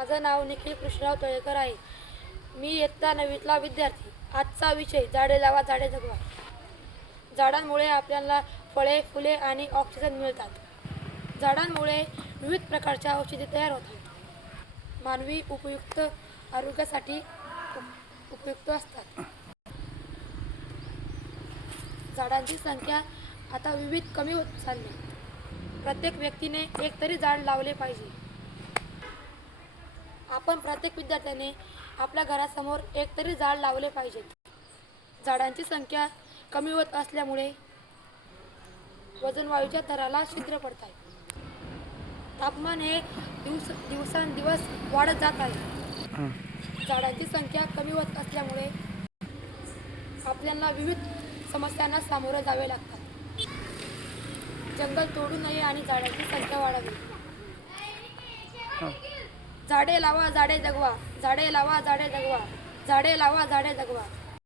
माझं नाव निखिल कृष्णराव तळेकर आहे. मी इयत्ता 9वीतला विद्यार्थी. आजचा विषय झाडे लावा झाडे जगवा. झाडांमुळे आपल्याला फळे, फुले आणि ऑक्सिजन मिळतात. झाडांमुळे विविध प्रकारच्या औषधी तयार होतात. मानवी उपयुक्त आरोग्यासाठी उपयुक्त असतात. झाडांची संख्या आता विविध कमी होत चालली. प्रत्येक व्यक्तीने एक तरी झाड लावले पाहिजे. आपण प्रत्येक विद्यार्थ्याने आपल्या घरासमोर एक तरी झाड लावले पाहिजे. झाडांची संख्या कमी होत असल्यामुळे वजन वायूच्या थराला छिद्र पडत आहे. तापमान हे दिवसांदिवस वाढत जात आहे. झाडांची संख्या कमी होत असल्यामुळे आपल्याला विविध समस्यांना सामोरे जावे लागतात. जंगल तोडू नये आणि झाडांची संख्या वाढावी. झाडे लावा झाडे जगवा. झाडे लावा झाडे जगवा. झाडे लावा झाडे जगवा.